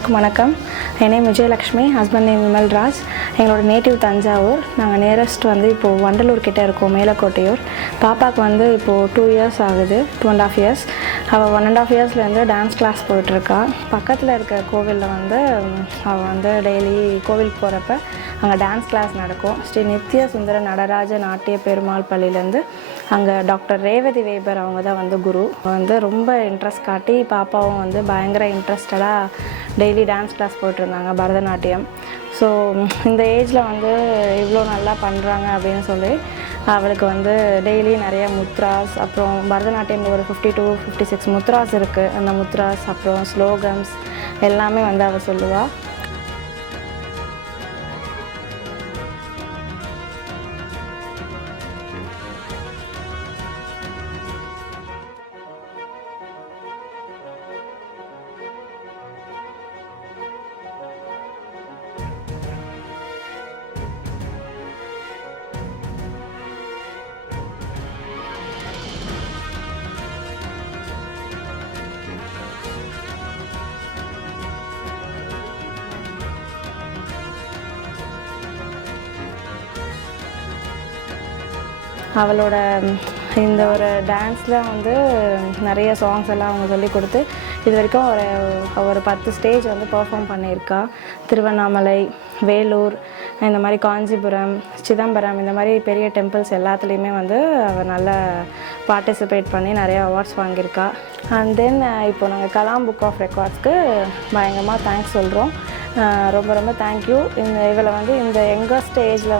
எல்லாருக்கும் வணக்கம். என் name Vijayalakshmi, husband name Vimalraj. எங்களோட நேட்டிவ் தஞ்சாவூர். நாங்கள் நியரஸ்ட் இப்போது வண்டலூர் கிட்டே இருக்கோம், மேலக்கோட்டையூர். பாப்பாவுக்கு இப்போது 2 years ஆகுது, 2.5 years. அவள் 1.5 yearsலேருந்து டான்ஸ் கிளாஸ் போயிட்டுருக்கா. பக்கத்தில் இருக்க கோவிலில் அவள் டெய்லி கோவிலுக்கு போகிறப்ப அங்கே டான்ஸ் கிளாஸ் நடக்கும். ஸ்ரீ நித்ய சுந்தர நடராஜ நாட்டிய பெருமாள் பள்ளியிலேருந்து அங்கே டாக்டர் ரேவதி வேபர் அவங்க தான் குரு. ரொம்ப இன்ட்ரெஸ்ட் காட்டி பாப்பாவும் பயங்கர இன்ட்ரெஸ்டடாக டெய்லி டான்ஸ் கிளாஸ் போயிட்டுருந்தாங்க, பரதநாட்டியம். ஸோ இந்த ஏஜில் இவ்வளோ நல்லா பண்ணுறாங்க அப்படின்னு சொல்லி அவளுக்கு டெய்லி நிறைய முத்ராஸ், அப்புறம் பரதநாட்டியமில் ஒரு 50 to 56 முத்ராஸ் இருக்குது. அந்த முத்ராஸ் அப்புறம் ஸ்லோகன்ஸ் எல்லாமே அவள் சொல்லுவாள். அவளோட இந்த ஒரு டான்ஸில் நிறைய சாங்ஸ் எல்லாம் அவங்க சொல்லி கொடுத்து இது வரைக்கும் ஒரு 10 ஸ்டேஜ் பெர்ஃபார்ம் பண்ணியிருக்கா. திருவண்ணாமலை, வேலூர், இந்த மாதிரி காஞ்சிபுரம், சிதம்பரம், இந்த மாதிரி பெரிய டெம்பிள்ஸ் எல்லாத்துலேயுமே அவள் நல்லா பார்ட்டிசிபேட் பண்ணி நிறைய அவார்ட்ஸ் வாங்கியிருக்கா. அண்ட் தென் இப்போ நாங்கள் கலாம் புக் ஆஃப் ரெக்கார்ட்ஸ்க்கு பயங்கரமாக தேங்க்ஸ் சொல்கிறோம். ரொம்ப ரொம்ப தேங்க்யூ. இவளை இந்த யங்கஸ்ட் ஏஜில்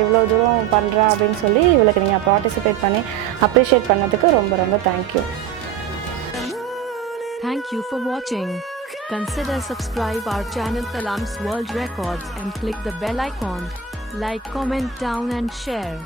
இவ்வளோ தூரம் பண்ணுறா அப்படின்னு சொல்லி இவளுக்கு நீங்கள் பார்ட்டிசிபேட் பண்ணி அப்ரிஷியேட் பண்ணதுக்கு ரொம்ப ரொம்ப thank you. Thank you for watching. Consider subscribe our channel Kalam's World Records and click the bell icon. Like, comment down and share.